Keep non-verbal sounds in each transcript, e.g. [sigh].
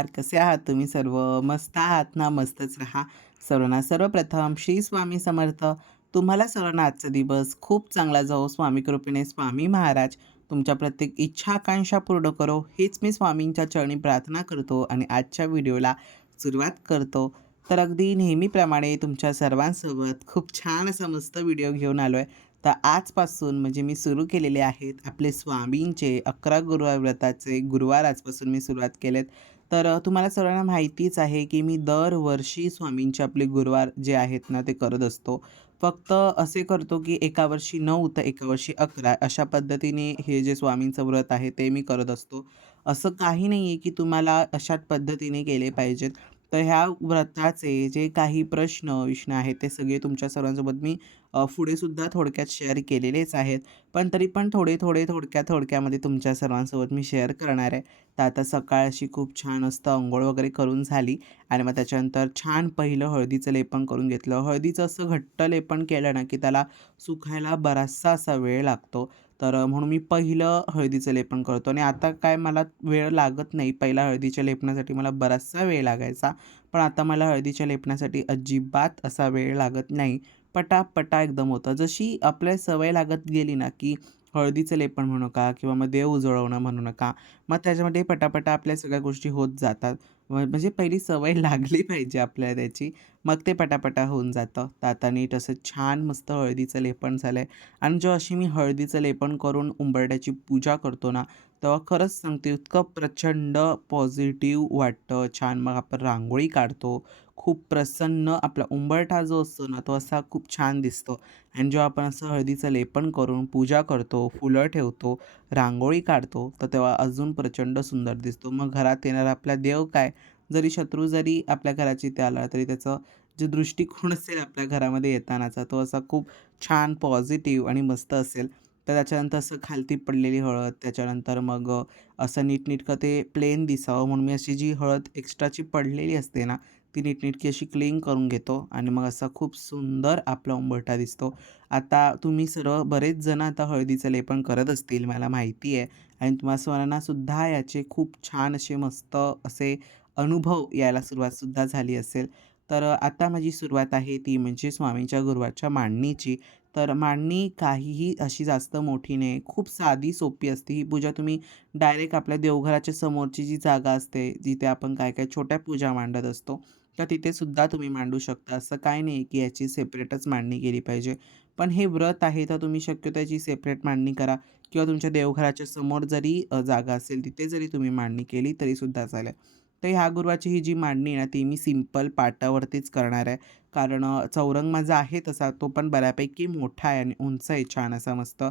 नमस्कार. कसे आहात तुम्ही सर्व? मस्त आहात ना? मस्तच राहा. सर्वांना सर्वप्रथम श्री स्वामी समर्थ. तुम्हाला सर्वांना आजचा दिवस खूप चांगला जाओ स्वामी कृपेने स्वामी महाराज तुमच्या प्रत्येक इच्छा, आकांक्षा पूर्ण करो, हेच मी स्वामींच्या चरणी प्रार्थना करतो आणि आजच्या व्हिडिओला सुरुवात करतो. तर अगदी नेहमीप्रमाणे तुमच्या सर्वांसोबत खूप छान असा मस्त व्हिडिओ घेऊन आलो आहे. तर आजपासून म्हणजे मी सुरू केलेले आहेत आपले स्वामींचे 11 गुरुवार व्रताचे गुरुवार आजपासून मी सुरुवात केलेत. तर तुम्हाला सर्वांना माहितीच आहे, की मी दरवर्षी स्वामींचे आपले गुरुवार जे आहेत ना, ते करत असतो. फक्त असे करतो, की एका वर्षी नऊ तर एका वर्षी 11 अशा पद्धतीने हे जे स्वामींचं व्रत आहे ते मी करत असतो. असं काही नाही आहे, की तुम्हाला अशाच पद्धतीने केले पाहिजेत. तर ह्या व्रताचे जे काही प्रश्न विष्ण आहेत ते सगळे तुमच्या सर्वांसोबत मी पुढेसुद्धा थोडक्यात शेअर केलेलेच आहेत. पण तरी पण थोडे-थोडे, थोडक्या-थोडक्यामध्ये तुमच्या सर्वांसोबत मी शेअर करणार आहे. तर आता सकाळ अशी खूप छान असतं अंघोळ वगैरे करून झाली आणि मग त्याच्यानंतर छान पहिलं हळदीचं लेपन करून घेतलं. हळदीचं असं घट्ट लेपन केलं ना, की त्याला सुखायला बराचसा असा वेळ लागतो. तर म्हणून मी पहिलं हळदीचं लेपन करतो आणि आता काय मला वेळ लागत नाही. पहिला हळदीच्या लेपनासाठी मला बराचसा वेळ लागायचा. पण आता मला हळदीच्या लेपनासाठी अजिबात असा वेळ लागत नाही. पटापटा एकदम होतं. जशी आपल्या सवय लागत गेली ना, की हळदीचं लेपण म्हणू का किंवा मग देव उजळवणं म्हणू नका. मग त्याच्यामध्ये पटापटा आपल्या सगळ्या गोष्टी होत जातात. म्हणजे पहिली सवय लागली पाहिजे आपल्याला त्याची. मग ते पटापटा होऊन जातं. तातानी तसं छान मस्त हळदीचं लेपण झालं आहे आणि जो अशी मी हळदीचं लेपन करून उंबरड्याची पूजा करतो ना, तेव्हा खरंच सांगते इतकं प्रचंड पॉझिटिव्ह वाटतं. छान मग आपण रांगोळी काढतो. खूप प्रसन्न आपला उंबरठा जो असतो ना, तो असा खूप छान दिसतो आणि जेव्हा आपण असं हळदीचं लेपन करून पूजा करतो, फुलं ठेवतो, रांगोळी काढतो, तर तेव्हा अजून प्रचंड सुंदर दिसतो. मग घरात येणारा आपला देव काय, जरी शत्रू जरी आपल्या घराची ते आला, तरी त्याचं जे दृष्टिकोन असेल आपल्या घरामध्ये येतानाचा, तो असा खूप छान पॉझिटिव्ह आणि मस्त असेल. तर त्याच्यानंतर असं खालती पडलेली हळद, त्याच्यानंतर मग असं नीटनेटकं ते प्लेन दिसावं म्हणून मी अशी जी हळद एक्स्ट्राची पडलेली असते ना, ती नीटनेटकी अशी क्लीन करून घेतो आणि मग असा खूप सुंदर आपला उंबरठा दिसतो. आता तुम्ही सर्व बरेच जण आता हळदीचं लेपन करत असतील मला माहिती आहे आणि तुम्हा सर्वांना सुद्धा याचे खूप छान असे मस्त असे अनुभव यायला सुरुवातसुद्धा झाली असेल. तर आता माझी सुरुवात आहे ती म्हणजे स्वामींच्या गुरुवारच्या मांडणीची. तर मांडणी काहीही अशी जास्त मोठी नाही, खूप साधी सोपी असते. ही पूजा तुम्ही डायरेक्ट आपल्या देवघराच्या समोरची जी जागा असते, जिथे आपण काय-काय छोट्या पूजा मांडत असतो, तर तिथेसुद्धा तुम्ही मांडू शकता. असं काय नाही की याची सेपरेटच मांडणी केली पाहिजे. पण हे व्रत आहे तर तुम्ही शक्यतो याची सेपरेट मांडणी करा किंवा तुमच्या देवघराच्या समोर जरी जागा असेल तिथे जरी तुम्ही मांडणी केली तरीसुद्धा चालेल. तर ह्या गुरुवाची ही जी मांडणी आहे ना, ती मी सिंपल पाटावरतीच करणार आहे. कारण चौरंग माझा आहे तसा, तो पण बऱ्यापैकी मोठा आहे आणि उंच आहे छान असा मस्त.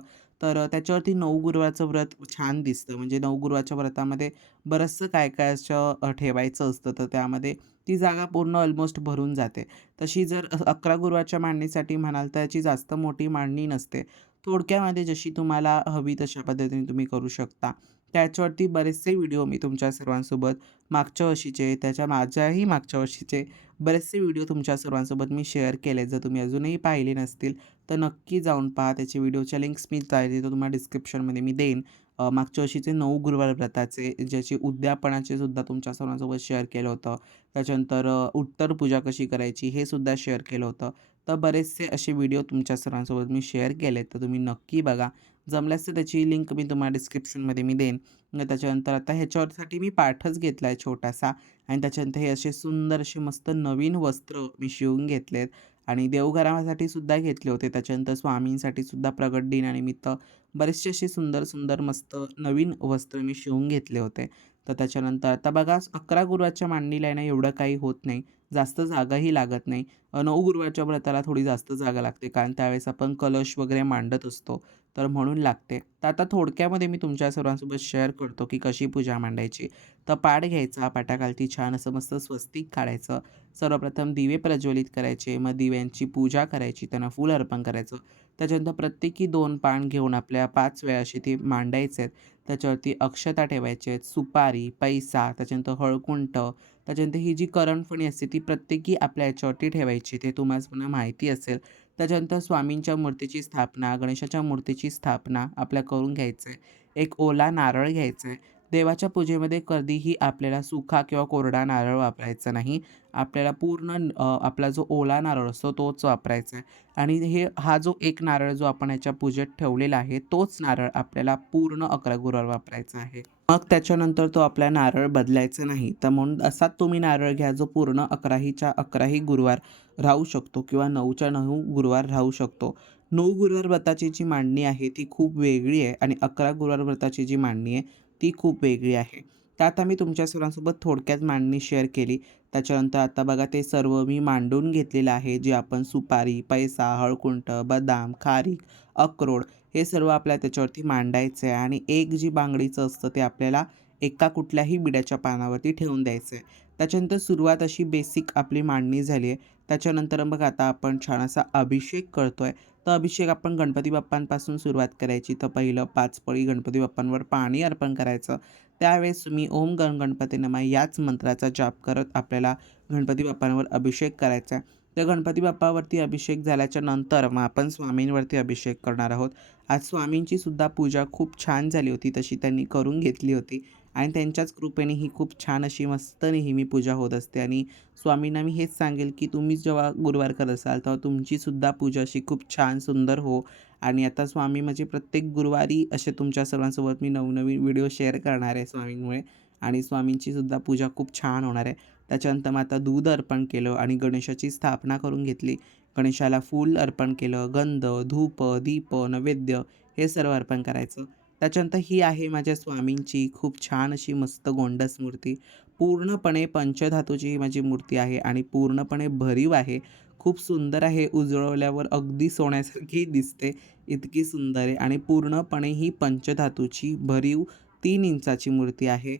तर त्याच्यावरती नऊ गुरुवाचं व्रत छान दिसतं. म्हणजे नऊ गुरुवाच्या व्रतामध्ये बरंचसं काय-काय असं ठेवायचं असतं, तर त्यामध्ये ती जागा पूर्ण ऑलमोस्ट भरून जाते. तशी जर अकरा गुरुवाच्या मांडणीसाठी म्हणाल तर याची जास्त मोठी मांडणी नसते. थोडक्यामध्ये जशी तुम्हाला हवी तशा पद्धतीने तुम्ही करू शकता. त्याच्यावरती बरेचसे व्हिडिओ मी तुमच्या सर्वांसोबत मागच्या वर्षीचे, त्याच्या माझ्याही मागच्या वर्षीचे बरेचसे व्हिडिओ तुमच्या सर्वांसोबत मी शेअर केले. जर तुम्ही अजूनही पाहिले नसतील, तर नक्की जाऊन पहा. त्याचे व्हिडिओच्या लिंक्स मी तिथं तुम्हाला डिस्क्रिप्शनमध्ये मी देईन. मागच्या वर्षीचे नऊ गुरुवार व्रताचे, ज्याचे उद्यापनाचे सुद्धा तुमच्या सर्वांसोबत शेअर केलं होतं. त्याच्यानंतर उत्तर पूजा कशी करायची हे सुद्धा शेअर केलं होतं. तर बरेचसे असे व्हिडिओ तुमच्या सर्वांसोबत मी शेअर केले तर तुम्ही नक्की बघा. जमल्यास तर त्याची लिंक मी तुम्हाला डिस्क्रिप्शनमध्ये मी देईन. त्याच्यानंतर आता ह्याच्यासाठी मी पाठच घेतला आहे छोटासा आणि त्याच्यानंतर हे असे सुंदर असे मस्त नवीन वस्त्र मी शिवून घेतलेत आणि देवघरासाठी सुद्धा घेतले होते. त्याच्यानंतर स्वामींसाठी सुद्धा प्रगट दिनानिमित्त बरेचसे असे सुंदर, सुंदर मस्त नवीन वस्त्र मी शिवून घेतले होते. तर त्याच्यानंतर आता बघा 11 गुरुवारच्या मांडणीला आहे ना एवढं काही होत नाही. जास्त जागाही लागत नाही. नऊ गुरुवारच्या व्रताला थोडी जास्त जागा लागते कारण त्यावेळेस आपण कलश वगैरे मांडत असतो. तर म्हणून लागते. तर आता थोडक्यामध्ये मी तुमच्या सर्वांसोबत शेअर करतो, की कशी पूजा मांडायची. तर पाट घ्यायचा, पाटाखालती छान असं मस्त स्वस्तिक काढायचं. सर्वप्रथम दिवे प्रज्वलित करायचे, मग दिव्यांची पूजा करायची, त्यांना फूल अर्पण करायचं. त्याच्यानंतर प्रत्येकी दोन पान घेऊन आपल्या पाच वेळा अशी ती मांडायचे आहेत. त्याच्यावरती अक्षता ठेवायचे आहेत, सुपारी, पैसा, त्याच्यानंतर हळकुंट त्याच्यानंतर ही जी करंटफणी असते ती प्रत्येकी आपल्या याच्यावरती ठेवायची. ते तुम्हाला माहिती असेल. त्याच्यानंतर स्वामींच्या मूर्तीची स्थापना, गणेशाच्या मूर्तीची स्थापना आपल्या करून घ्यायचं आहे. एक ओला नारळ घ्यायचा आहे. देवाच्या पूजेमध्ये कधीही आपल्याला सुखा किंवा कोरडा नारळ वापरायचा नाही. आपल्याला पूर्ण आपला जो ओला नारळ असतो तोच वापरायचा आहे. आणि हे हा जो एक नारळ जो आपण याच्या पूजेत ठेवलेला आहे तोच नारळ आपल्याला पूर्ण अकरा गुरुवार वापरायचा आहे. मग त्याच्यानंतर तो आपला नारळ बदलायचा नाही. तर म्हणून असाच तुम्ही नारळ घ्या जो पूर्ण अकराहीच्या अकराही गुरुवार राहू शकतो किंवा नऊच्या नऊ गुरुवार राहू शकतो. नऊ गुरुवार व्रताची जी मांडणी आहे ती खूप वेगळी आहे आणि अकरा गुरुवार व्रताची जी मांडणी आहे ती खूप वेगळी आहे. त्यात आम्ही तुमच्या सर्वांसोबत थोडक्यात मांडणी शेअर केली. त्याच्यानंतर आता बघा ते सर्व मी मांडून घेतलेलं आहे. जे आपण सुपारी पैसा हळकुंट बदाम खारीक अक्रोड हे सर्व आपल्याला त्याच्यावरती मांडायचं आहे आणि एक जी बांगडीचं असतं ते आपल्याला एका कुठल्याही बिड्याच्या पानावरती ठेवून द्यायचं आहे. त्याच्यानंतर सुरुवात अशी बेसिक आपली मांडणी झाली आहे. त्याच्यानंतर मग आता आपण छान असा अभिषेक करतो आहे तर अभिषेक आपण गणपती बाप्पांपासून सुरुवात करायची. तर पहिलं पाच पळी गणपती बाप्पांवर पाणी अर्पण करायचं. त्यावेळेस तुम्ही ओम गण गणपती नमा याच मंत्राचा जाप करत आपल्याला गणपती बाप्पांवर अभिषेक करायचा आहे. त्या गणपती बाप्पावरती अभिषेक झाल्याच्यानंतर मग आपण स्वामींवरती अभिषेक करणार आहोत. आज स्वामींची सुद्धा पूजा खूप छान झाली होती. तशी त्यांनी करून घेतली होती. आणि त्यांच्याच कृपेने ही खूप छान अशी मस्त नेहमी पूजा होत असते. आणि स्वामींना मी हेच सांगेल की तुम्ही जेव्हा गुरुवार करत असाल तेव्हा तुमचीसुद्धा पूजा अशी खूप छान सुंदर हो. आणि आता स्वामी म्हणजे प्रत्येक गुरुवारी असे तुमच्या सर्वांसोबत मी नवनवीन व्हिडिओ शेअर करणार आहे स्वामींमुळे. आणि स्वामींचीसुद्धा पूजा खूप छान होणार आहे. त्याच्यानंतर मग आता दूध अर्पण केलं आणि गणेशाची स्थापना करून घेतली. गणेशाला फूल अर्पण केलं गंध धूप दीप नैवेद्य हे सर्व अर्पण करायचं. त्याच्यानंतर ही आहे माझ्या स्वामींची खूप छान अशी मस्त गोंडस मूर्ती. पूर्णपणे पंचधातूची ही माझी मूर्ती आहे आणि पूर्णपणे भरीव आहे. खूप सुंदर आहे उजळवल्यावर अगदी सोन्यासारखी दिसते. इतकी सुंदर आहे आणि पूर्णपणे ही पंचधातूची भरीव तीन इंचाची मूर्ती आहे.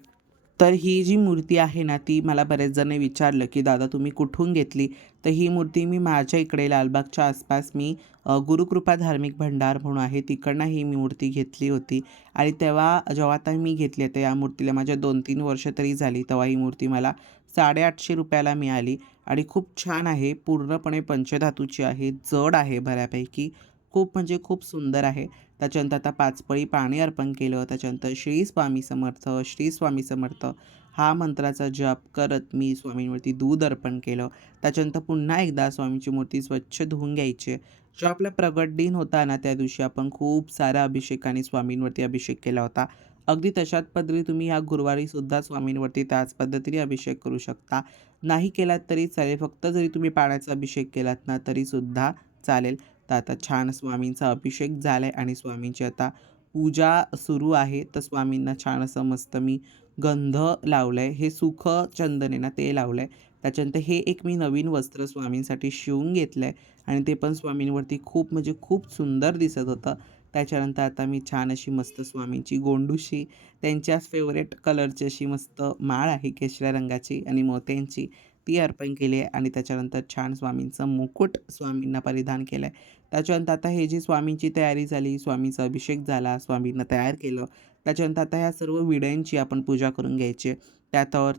तर ही जी मूर्ती आहे ना ती मला बरेच जण विचारलं की दादा तुम्ही कुठून घेतली? तर ही मूर्ती मी माझ्या इकडे लालबागच्या आसपास मी गुरुकृपा धार्मिक भंडार म्हणून आहे तिकडनं ही मी मूर्ती घेतली होती. आणि तेव्हा जेव्हा आता मी घेतली तर या मूर्तीला माझ्या दोन तीन वर्ष तरी झाली तेव्हा ही मूर्ती मला साडेआठशे रुपयाला मिळाली. आणि खूप छान आहे पूर्णपणे पंचधातूची आहे जड आहे बऱ्यापैकी खूप म्हणजे खूप सुंदर आहे. त्याच्यानंतर आता पाचपळी पाणी अर्पण केलं त्याच्यानंतर श्री स्वामी समर्थ श्री स्वामी समर्थ हा मंत्राचा जप करत मी स्वामींवरती दूध अर्पण केलं. त्याच्यानंतर पुन्हा एकदा स्वामींची मूर्ती स्वच्छ धुवून घ्यायची. जो आपला प्रगट दिन होता ना त्या दिवशी आपण खूप साऱ्या अभिषेकाने स्वामींवरती अभिषेक केला होता. अगदी तशाच पद्धती तुम्ही ह्या गुरुवारीसुद्धा स्वामींवरती त्याच पद्धतीने अभिषेक करू शकता. नाही केलात तरी चालेल फक्त जरी तुम्ही पाण्याचा अभिषेक केलात ना तरीसुद्धा चालेल. तर आता छान स्वामींचा अभिषेक झाला आहे आणि स्वामींची आता पूजा सुरू आहे. तर स्वामींना छान असं मस्त मी गंध लावलं आहे हे सुख चंदन ना ते लावलं आहे त्याच्यानंतर हे एक मी नवीन वस्त्र स्वामींसाठी शिवून घेतलं आहे आणि ते पण स्वामींवरती खूप म्हणजे खूप सुंदर दिसत होतं. त्याच्यानंतर आता मी छान अशी मस्त स्वामींची गोंडूशी त्यांच्या फेवरेट कलरची अशी मस्त माळ आहे केशऱ्या रंगाची आणि मोत्यांची ती अर्पण केली आहे. आणि त्याच्यानंतर छान स्वामींचं मुकुट स्वामींना परिधान केलं आहे त्याच्यानंतर आता हे जी स्वामींची तयारी झाली स्वामीचा अभिषेक झाला स्वामींना तयार केलं त्याच्यानंतर आता ह्या सर्व विड्यांची आपण पूजा करून घ्यायची. आहे.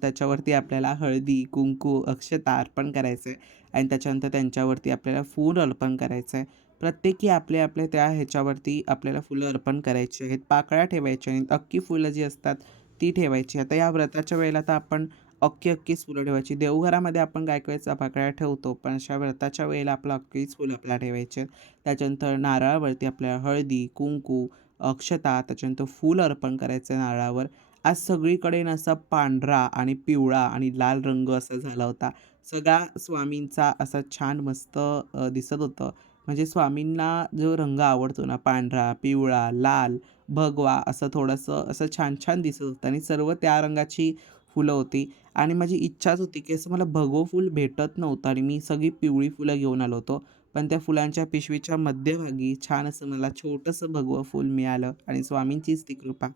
त्याच्यावरती आपल्याला हळदी कुंकू अक्षता अर्पण करायचं आहे आणि त्याच्यानंतर त्यांच्यावरती आपल्याला फूल अर्पण करायचं आहे प्रत्येकी आपले आपले त्या ह्याच्यावरती आपल्याला फुलं अर्पण करायची आहेत. पाकळ्या ठेवायच्या आहेत अख्खी फुलं जी असतात ती ठेवायची. आता या व्रताच्या वेळेला तर आपण अख्खी अख्खीच फुलं ठेवायची. देवघरामध्ये आपण काय करायचं? पाकळ्या ठेवतो पण अशा व्रताच्या वेळेला आपलं अख्खीच फुलं आपल्याला ठेवायचे. त्याच्यानंतर नारळावरती आपल्याला हळदी कुंकू अक्षता त्याच्यानंतर फूल अर्पण करायचं नारळावर. आज सगळीकडे ना असा पांढरा आणि पिवळा आणि लाल रंग असा झाला होता. सगळा स्वामींचा असा छान मस्त दिसत होतं. म्हणजे स्वामींना जो रंग आवडतो ना पांढरा पिवळा लाल भगवा असं थोडंसं असं छान छान दिसत होतं. आणि सर्व त्या रंगाची फुलं होती आणि माझी इच्छाच होती की असं मला भगवं फूल भेटत नव्हतं आणि मी सगळी पिवळी फुलं घेऊन आलो होतो. पण त्या फुलांच्या पिशवीच्या मध्यभागी छान असं मला छोटंसं भगवं फूल मिळालं आणि स्वामींचीच ती कृपा.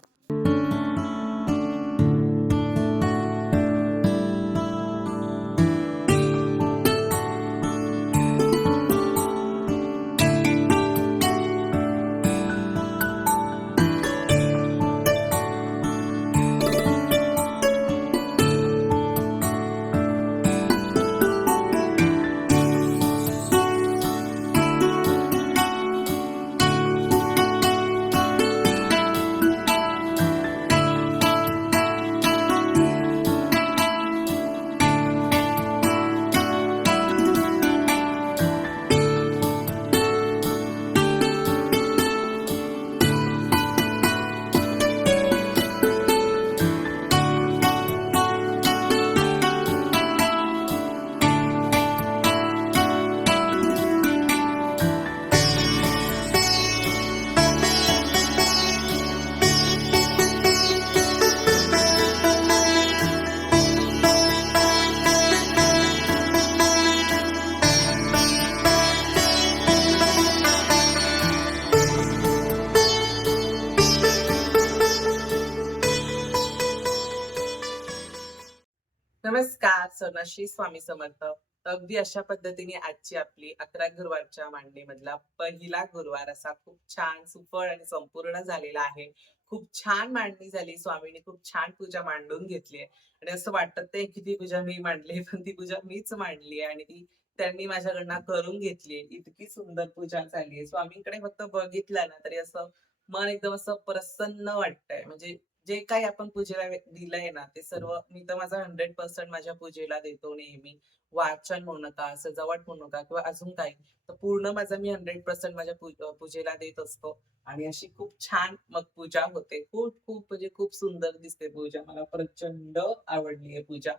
सणाशी स्वामी समर्थ. अगदी अशा पद्धतीने आजची आपली अकरा गुरुवारच्या मांडणीमधला पहिला गुरुवार असा खूप छान सुफळ आणि संपूर्ण झालेला आहे. खूप छान मांडणी झाली स्वामींनी खूप छान पूजा मांडून घेतली आहे. आणि असं वाटत आहे की ती पूजा मी मांडली पण ती पूजा मीच मांडली आहे आणि ती त्यांनी माझ्याकडनं करून घेतली इतकी सुंदर पूजा झाली आहे. स्वामींकडे फक्त बघितलं ना तरी असं मन एकदम असं प्रसन्न वाटतंय. म्हणजे जे काही आपण पूजेला दिलंय ना ते सर्व मी तर माझा हंड्रेड पर्सेंट माझ्या पूजेला देतो नेहमी. वाचन म्हणू नका सजावट म्हणू नका किंवा अजून काही. तर पूर्ण माझा मी हंड्रेड पर्सेंट माझ्या पूजेला देत असतो. आणि अशी खूप छान मग पूजा होते. खूप खूप म्हणजे खूप सुंदर दिसते पूजा. मला प्रचंड आवडली आहे पूजा.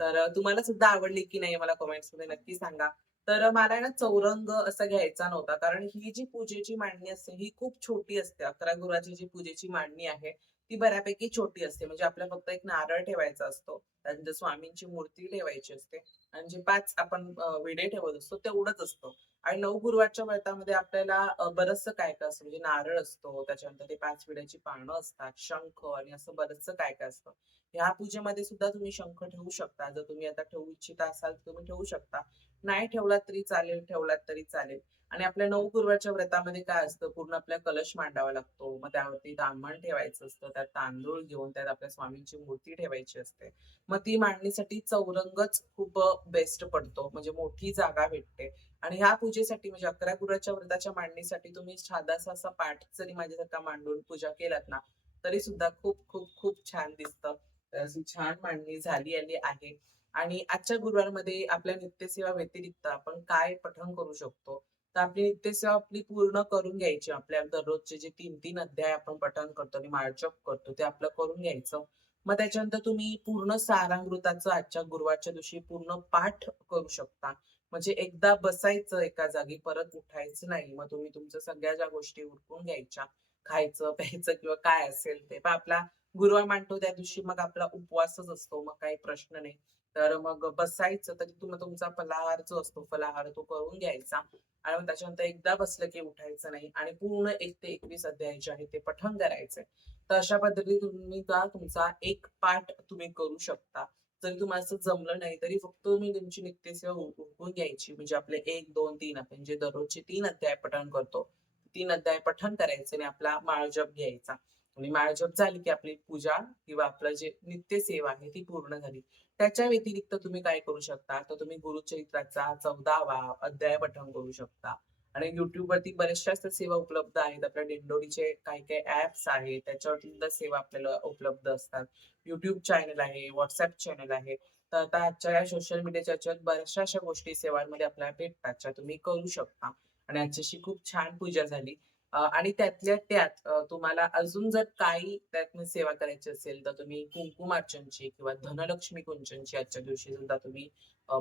तर तुम्हाला सुद्धा आवडली की नाही मला कमेंट्समध्ये नक्की सांगा. तर मला ना चौरंग असा घ्यायचा नव्हता. कारण ही जी पूजेची मांडणी असते ही खूप छोटी असते. अकरा गुरुवारची जी पूजेची मांडणी आहे ती बऱ्यापैकी छोटी असते. म्हणजे आपल्याला फक्त एक नारळ ठेवायचा असतो. त्यानंतर स्वामींची मूर्ती ठेवायची असते आणि जे पाच आपण विडे ठेवत असतो तेवढंच असतो. आणि नऊ गुरुवारच्या व्रतामध्ये आपल्याला अं, बरचसं काय काय असतं. म्हणजे नारळ असतो त्याच्यानंतर ते पाच विड्याची पानं असतात शंख आणि असं बरचसं काय काय असतं. ह्या पूजेमध्ये सुद्धा तुम्ही शंख ठेवू शकता. जर तुम्ही आता ठेवू इच्छिता असाल तर तुम्ही ठेवू शकता. नाही ठेवलात तरी चालेल ठेवलात तरी चालेल. आणि आपल्या नऊ गुरुवारच्या व्रतामध्ये काय असतं? पूर्ण आपल्या कलश मांडावा लागतो. मग त्यावरती तांबण ठेवायचं असतं. त्यात तांदूळ घेऊन त्यात आपल्या स्वामींची मूर्ती ठेवायची असते. मग ती मांडणीसाठी चौरंगच खूप बेस्ट पडतो. म्हणजे मोठी जागा भेटते. आणि ह्या पूजेसाठी म्हणजे अकरा गुरुवारच्या व्रताच्या मांडणीसाठी तुम्ही साधासा असा पाठ जरी माझ्यासारखा मांडून पूजा केलात ना तरी सुद्धा खूप खूप खूप छान दिसतं. अशी छान मांडणी झाली आली आहे. आणि आजच्या गुरुवारमध्ये आपल्या नित्यसेवा व्यतिरिक्त आपण काय पठण करू शकतो? तर आपली नित्यसेवा आपली पूर्ण करून घ्यायची. आपल्या दररोजचे जे तीन तीन अध्याय आपण पठण करतो आणि मार्चअप करतो ते आपलं करून घ्यायचं. मग त्याच्यानंतर तुम्ही पूर्ण सारामृताचं आजच्या गुरुवारच्या दिवशी पूर्ण पाठ करू शकता. म्हणजे एकदा बसायचं एका जागी परत उठायचं नाही. मग तुम्ही तुमच्या सगळ्या ज्या गोष्टी उरकून घ्यायच्या खायचं प्यायचं किंवा काय असेल ते. पण आपला गुरुवार मांडतो त्या दिवशी मग आपला उपवासच असतो मग काही प्रश्न नाही. तर मग बसायचं तरी तुम्ही तुमचा फलाहार जो असतो फलाहार तो करून घ्यायचा. आणि मग त्याच्यानंतर एकदा बसलं की उठायचं नाही आणि पूर्ण एक ते एकवीस अध्याय जे आहे ते पठण करायचंय. तर अशा पद्धतीने तुम्ही का तुमचा एक पाठ तुम्ही करू शकता. जरी तुम्हाला असं जमलं नाही तरी फक्त तुम्ही तुमची नित्यसेवा उ- उरकून घ्यायची. म्हणजे आपले एक दोन तीन आपण जे दररोजचे तीन अध्याय पठण करतो तीन अध्याय पठण करायचे आणि आपला माळजप घ्यायचा. आणि माळजप झाली की आपली पूजा किंवा आपलं जे नित्य सेवा आहे ती पूर्ण झाली. त्याच्या व्यतिरिक्त तुम्ही काय करू शकता? तर तुम्ही गुरुचरित्राचा चौदावा अध्याय पठण करू शकता. आणि युट्यूब वरती बऱ्याचशा अशा सेवा उपलब्ध आहेत. आपल्या दिंडोरीचे काही काही ऍप्स आहेत. त्याच्यावरती सुद्धा सेवा आपल्याला उपलब्ध असतात. युट्यूब चॅनल आहे व्हॉट्सअप चॅनल आहे. तर आता आजच्या या सोशल मीडियाच्या याच्यात बऱ्याचशा अशा गोष्टी सेवांमध्ये आपल्याला भेटतात ज्या तुम्ही करू शकता. आणि आजच्याशी खूप छान पूजा झाली. आणि त्यातल्या त्यात तुम्हाला अजून जर काही त्यात सेवा करायची असेल तर तुम्ही कुंकुमार्चनची किंवा धनलक्ष्मी कुंचनची आजच्या दिवशी सुद्धा तुम्ही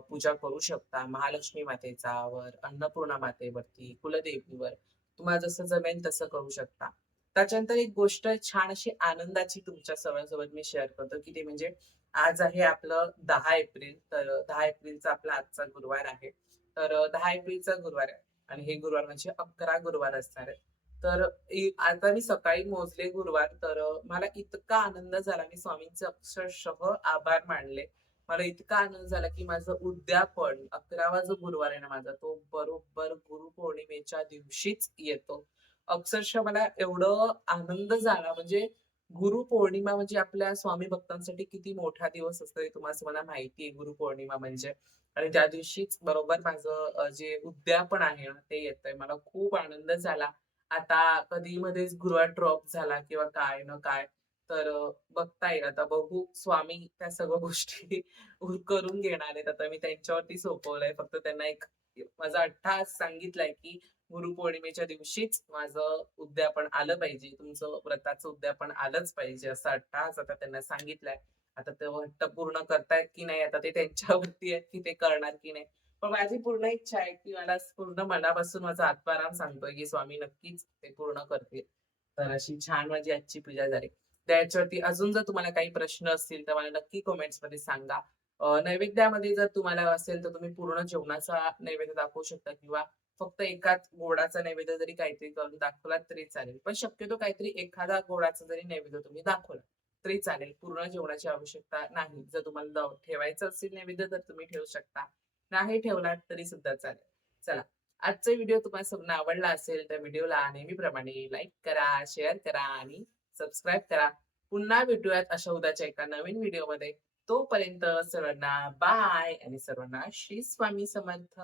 पूजा करू शकता. महालक्ष्मी मातेचा वर अन्नपूर्णा मातेवरती कुलदेवीवर. तुम्हाला जसं जमेल तसं करू शकता. त्याच्यानंतर एक गोष्ट छान अशी आनंदाची तुमच्या सर्वांसोबत मी शेअर करतो की ते म्हणजे आज आहे आपलं दहा एप्रिल तर दहा एप्रिलचा आपला आजचा गुरुवार आहे. तर दहा एप्रिलचा गुरुवार आहे. आणि हे गुरुवार म्हणजे अकरा गुरुवार असणार आहे तर आता मी सकाळी मोजले गुरुवार तर मला इतका आनंद झाला. मी स्वामींचे अक्षरशः आभार मानले. मला इतका आनंद झाला की माझं उद्यापन अकरावा जो गुरुवार आहे ना माझा तो बरोबर गुरुपौर्णिमेच्या दिवशीच येतो. अक्षरशः मला एवढं आनंद झाला. म्हणजे गुरुपौर्णिमा म्हणजे आपल्या स्वामी भक्तांसाठी किती मोठा दिवस असतो हे तुम्हाला मला माहिती आहे गुरुपौर्णिमा म्हणजे. आणि त्या दिवशीच बरोबर माझं जे उद्यापन आहे ना ते येतंय. मला खूप आनंद झाला. आता कधी मध्येच गुरुवार ड्रॉप झाला किंवा काय न काय तर बघता येईल आता बघू स्वामी त्या सगळ्या गोष्टी [laughs] करून घेणार आहेत. आता मी त्यांच्यावरती सोपवलंय. फक्त त्यांना एक माझा अठ्ठा सांगितलाय, की गुरुपौर्णिमेच्या दिवशीच माझं उद्यापन आलं पाहिजे. तुमचं व्रताचं उद्यापन आलंच पाहिजे असं अठ्ठास आता त्यांना सांगितलाय. आता ते हट्ट पूर्ण करतायत की नाही आता ते त्यांच्यावरती आहेत की ते करणार की नाही. पण माझी पूर्ण इच्छा आहे, की मला पूर्ण मनापासून माझा आत्माराम सांगतोय, की स्वामी नक्कीच ते पूर्ण करतील. तर अशी छान माझी आजची पूजा झाली. त्याच्यावरती अजून जर तुम्हाला काही प्रश्न असतील तर मला नक्की कमेंट्समध्ये सांगा. नैवेद्यामध्ये जर तुम्हाला असेल तर तुम्ही पूर्ण जेवणाचा नैवेद्य दाखवू शकता किंवा फक्त एकाच गोडाचा नैवेद्य जरी काहीतरी करून दाखवलात तरी चालेल. पण शक्यतो काहीतरी एखादा गोडाचा जरी नैवेद्य तुम्ही दाखवला तरी चालेल. पूर्ण जेवणाची आवश्यकता नाही. जर तुम्हाला ठेवायचं असेल नैवेद्य तर तुम्ही ठेवू शकता. नाही ठेवलात तरी सुद्धा चालेल. चला, आजचा व्हिडिओ तुम्हाला सगळं आवडला असेल तर व्हिडिओला नेहमीप्रमाणे लाईक करा, शेअर करा आणि सबस्क्राईब करा. पुन्हा भेटूयात अशा उद्याच्या एका नवीन व्हिडिओमध्ये. तोपर्यंत सर्वांना बाय आणि सर्वांना श्री स्वामी समर्थ.